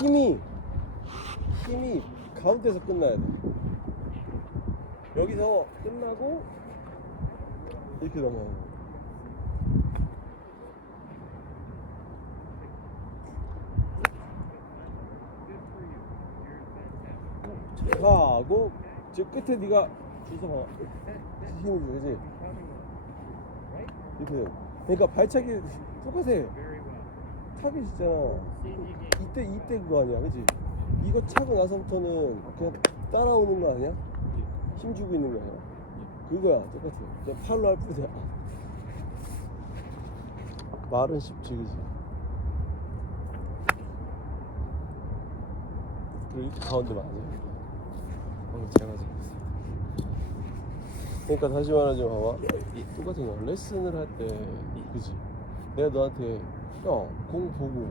힘이 힘이 가운데서 끝나야 돼. 여기서 끝나고 이렇게 넘어가고. 자, 하고 저 끝에 네가 주서 봐. 힘을 줘, 그지? 이렇게. 돼. 그러니까 발차기 똑같아. 타겟 있잖아. 이때 이때 그거 아니야, 그지? 이거 차고 나서부터는 그냥 따라오는 거 아니야? 힘 주고 있는 거 아니야? 그거야, 똑같아. 그냥 팔로 할 뿐이야. 말은 쉽지, 그지? 그리고 이렇게 가운데 맞아. 방금 제가 잡았어. 그러니까 다시 말하자면 봐봐. 이 똑같은 거. 레슨을 할 때, 그지? 내가 너한테, 야, 공 보고,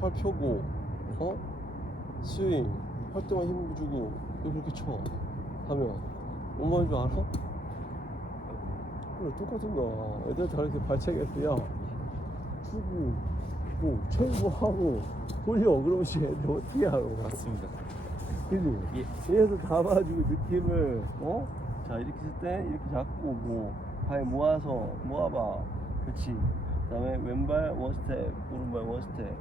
팔 펴고, 어? 스윙, 할 때만 힘 주고, 왜 그렇게 쳐? 하면, 뭔 말인 줄 알아? 그래, 똑같은 거야. 애들한테 이렇게 발차기 할 때, 야, 주고, 뭐, 최고 하고, 돌려. 그러면 씨 애들 어떻게 하고. 맞습니다. 그지? 예. 얘에서 잡아가지고 느낌을 어? 자 이렇게 했을 때 이렇게 잡고 뭐 발 모아서 모아봐 그렇지 그 다음에 왼발 원스텝 오른발 원스텝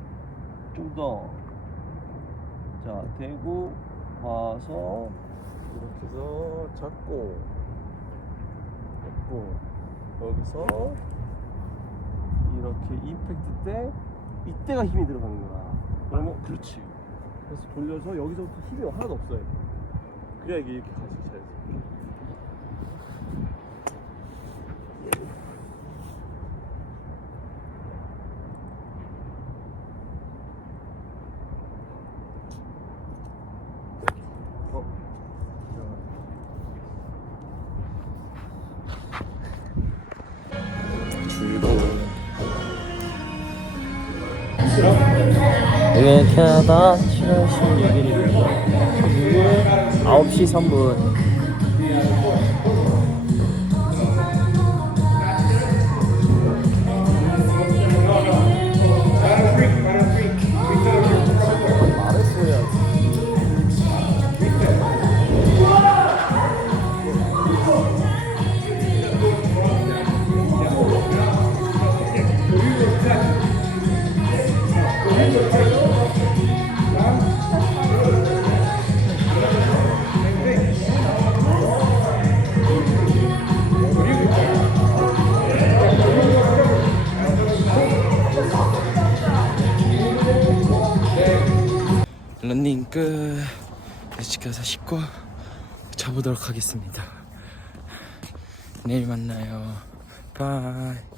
좀 더 자 대고 와서 이렇게 해서 잡고 잡고 여기서 이렇게 임팩트 때 이때가 힘이 들어가는 거야 그러면 그렇지 그래서 돌려서 여기서부터 힘이 하나도 없어요. 그래야 이게 이렇게 차야지. 어? 오늘 캐나다 7월 16일입니다. 9시 3분. 런닝 끝. 집 가서 씻고 자보도록 하겠습니다. 내일 만나요. 바이.